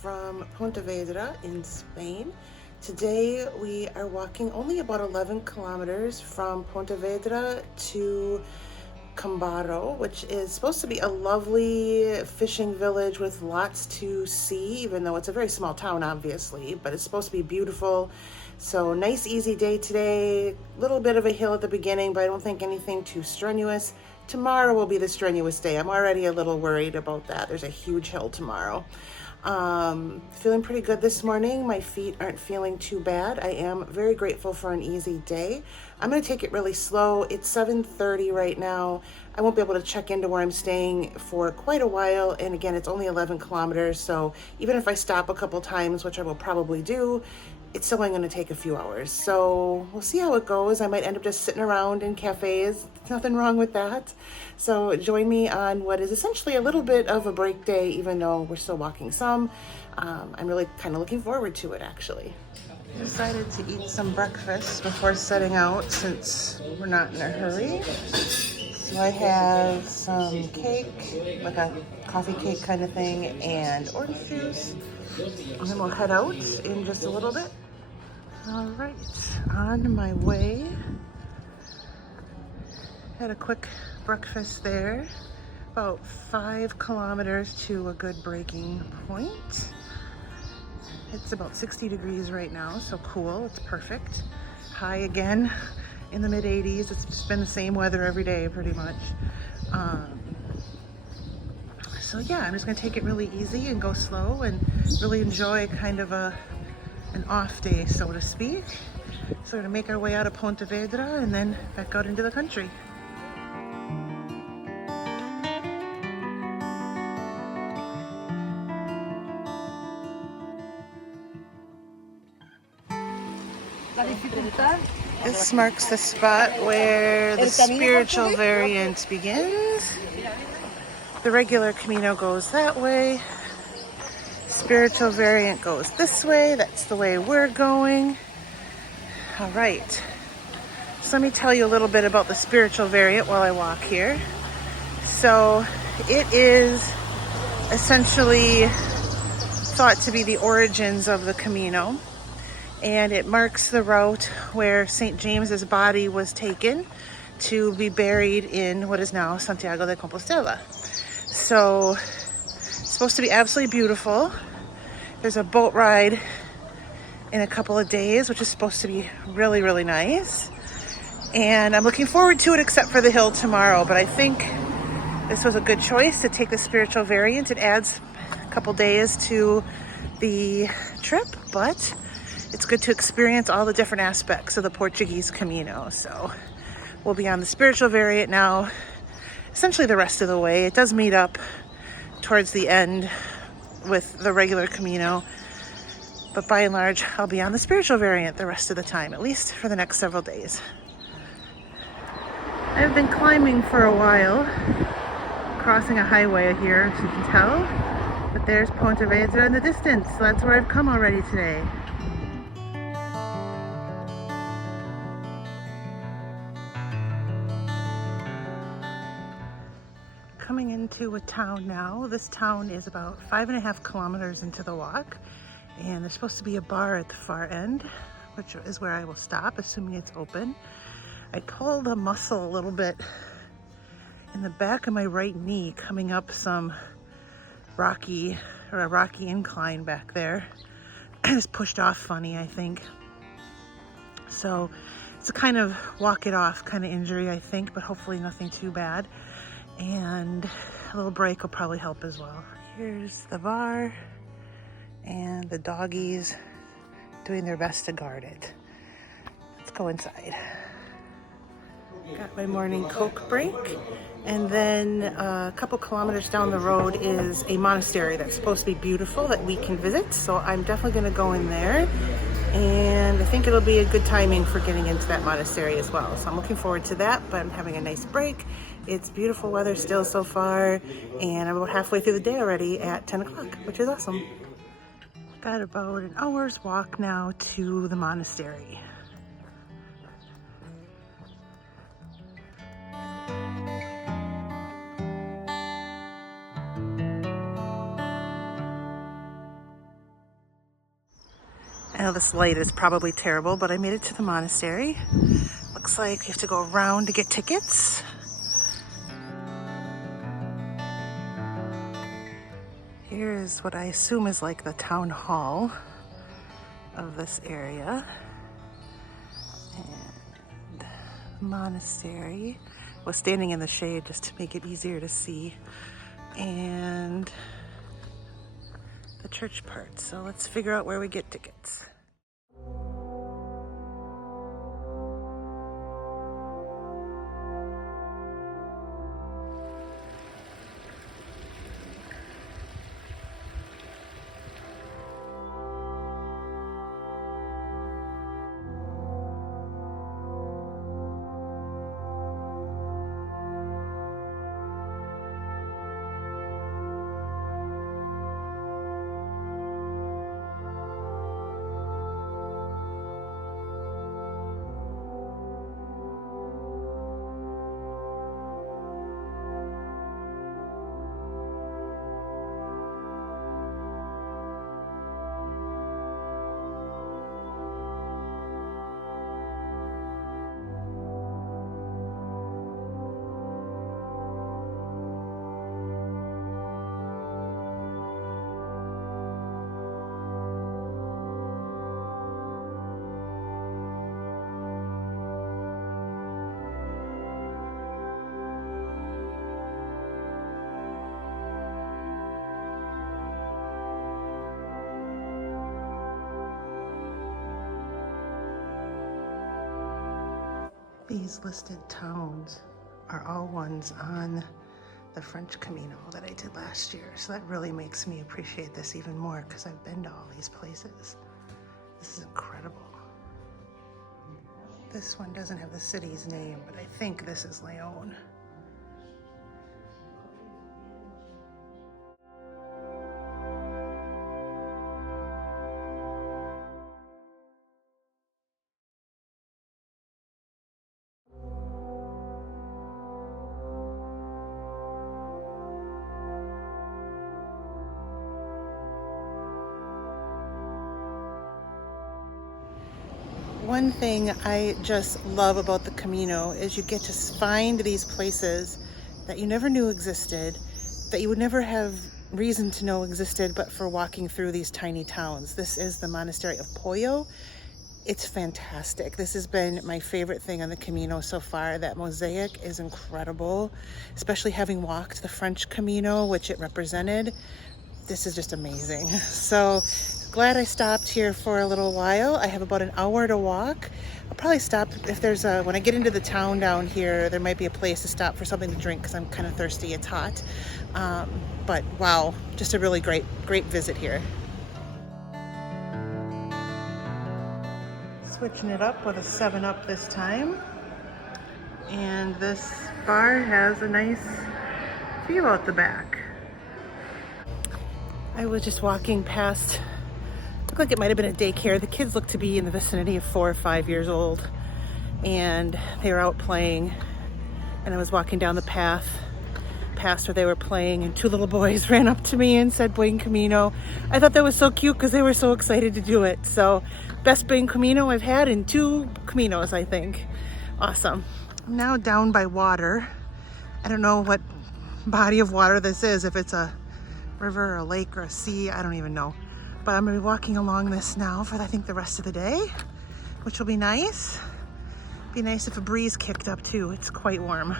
from Pontevedra in Spain. Today we are walking only about 11 kilometers from Pontevedra to Combarro, which is supposed to be a lovely fishing village with lots to see, even though it's a very small town, obviously, but it's supposed to be beautiful. So nice, easy day today. A little bit of a hill at the beginning, but I don't think anything too strenuous. Tomorrow will be the strenuous day. I'm already a little worried about that. There's a huge hill tomorrow. Feeling pretty good this morning. My feet aren't feeling too bad. I am very grateful for an easy day. I'm going to take it really slow. It's 7:30 right now. I won't be able to check into where I'm staying for quite a while. And again, it's only 11 kilometers. So even if I stop a couple times, which I will probably do, it's still only going to take a few hours. So we'll see how it goes. I might end up just sitting around in cafes. Nothing wrong with that. So join me on what is essentially a little bit of a break day, even though we're still walking some. I'm really kind of looking forward to it, actually. I decided to eat some breakfast before setting out since we're not in a hurry. So I have some cake, like a coffee cake kind of thing, and orange juice. And then we'll head out in just a little bit. All right, on my way. Had a quick breakfast there. About 5 kilometers to a good breaking point. It's about 60 degrees right now, so cool, it's perfect. High again in the mid 80s. It's just been the same weather every day pretty much. So yeah, I'm just gonna take it really easy and go slow and really enjoy kind of an off day, so to speak. So we're gonna make our way out of Pontevedra and then back out into the country. This marks the spot where the spiritual variant begins. The regular Camino goes that way. Spiritual variant goes this way. That's the way we're going. All right. So let me tell you a little bit about the spiritual variant while I walk here. So it is essentially thought to be the origins of the Camino. And it marks the route where St. James's body was taken to be buried in what is now Santiago de Compostela. So it's supposed to be absolutely beautiful. There's a boat ride in a couple of days, which is supposed to be really, really nice. And I'm looking forward to it, except for the hill tomorrow. But I think this was a good choice to take the spiritual variant. It adds a couple days to the trip, but it's good to experience all the different aspects of the Portuguese Camino. So we'll be on the spiritual variant now, essentially the rest of the way. It does meet up towards the end with the regular Camino, but by and large, I'll be on the spiritual variant the rest of the time, at least for the next several days. I've been climbing for a while, crossing a highway here, as you can tell, but there's Pontevedra in the distance, so that's where I've come already today. Coming into a town now. This town is about 5.5 kilometers into the walk, and there's supposed to be a bar at the far end, which is where I will stop, assuming it's open. I pulled a muscle a little bit in the back of my right knee coming up some rocky incline back there. I just pushed off funny, I think. So it's a kind of walk it off kind of injury, I think, but hopefully nothing too bad. And a little break will probably help as well. Here's the bar and the doggies doing their best to guard it. Let's go inside. Got my morning Coke break, and then a couple kilometers down the road is a monastery that's supposed to be beautiful that we can visit. So I'm definitely going to go in there, and I think it'll be a good timing for getting into that monastery as well. So I'm looking forward to that, but I'm having a nice break. It's beautiful weather still so far, and I'm about halfway through the day already at 10 o'clock, which is awesome. Got about an hour's walk now to the monastery. I know this light is probably terrible, but I made it to the monastery. Looks like you have to go around to get tickets. Here is what I assume is like the town hall of this area. And the monastery was standing in the shade just to make it easier to see. And the church part. So let's figure out where we get tickets. These listed towns are all ones on the French Camino that I did last year. So that really makes me appreciate this even more because I've been to all these places. This is incredible. This one doesn't have the city's name, but I think this is Leon. One thing I just love about the Camino is you get to find these places that you never knew existed, that you would never have reason to know existed but for walking through these tiny towns. This is the Monastery of Poio. It's fantastic. This has been my favorite thing on the Camino so far. That mosaic is incredible, especially having walked the French Camino, which it represented. This is just amazing. So glad I stopped here for a little while. I have about an hour to walk. I'll probably stop if there's when I get into the town down here, there might be a place to stop for something to drink because I'm kind of thirsty. It's hot. But wow, just a really great visit here. Switching it up with a 7-Up this time. And this bar has a nice view out the back. I was just walking past, looked like it might have been a daycare. The kids look to be in the vicinity of 4 or 5 years old, and they were out playing, and I was walking down the path past where they were playing, and 2 little boys ran up to me and said Buen Camino. I thought that was so cute because they were so excited to do it. So best Buen Camino I've had in 2 Caminos, I think. Awesome. I'm now down by water. I don't know what body of water this is, if it's a river or a lake or a sea, I don't even know. But I'm gonna be walking along this now for I think the rest of the day, which will be nice. Be nice if a breeze kicked up too. It's quite warm.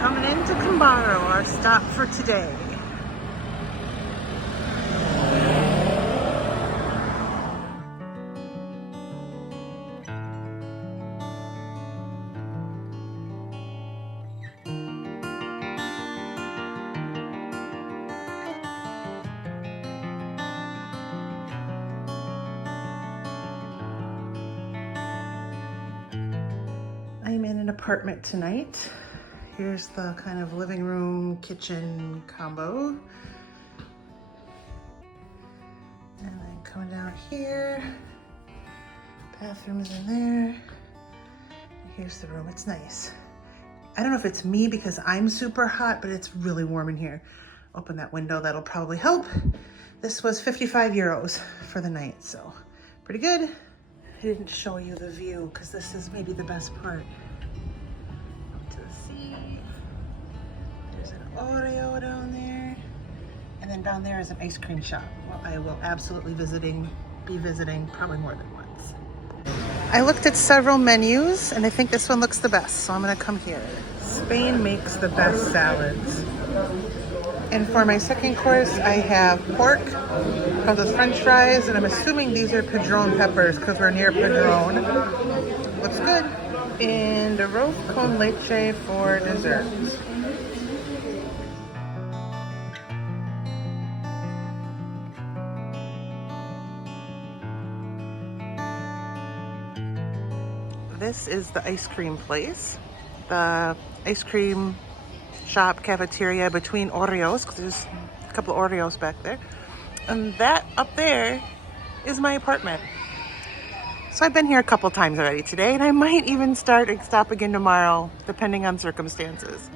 Coming into Combarro, our stop for today. I'm in an apartment tonight. Here's the kind of living room, kitchen combo. And then coming down here, bathroom's in there. Here's the room, it's nice. I don't know if it's me because I'm super hot, but it's really warm in here. Open that window, that'll probably help. This was 55 euros for the night, so pretty good. I didn't show you the view because this is maybe the best part. Up to the sea. There's an Oreo down there. And then down there is an ice cream shop. Well, I will absolutely be visiting probably more than once. I looked at several menus and I think this one looks the best, so I'm gonna come here. Spain makes the best salads. And for my second course, I have pork, comes with french fries, and I'm assuming these are padron peppers because we're near Padron. Looks good. And arroz con leche for dessert. This is the ice cream place. The ice cream shop cafeteria between Oreos, because there's a couple of Oreos back there. And that up there is my apartment. So I've been here a couple times already today, and I might even stop again tomorrow, depending on circumstances.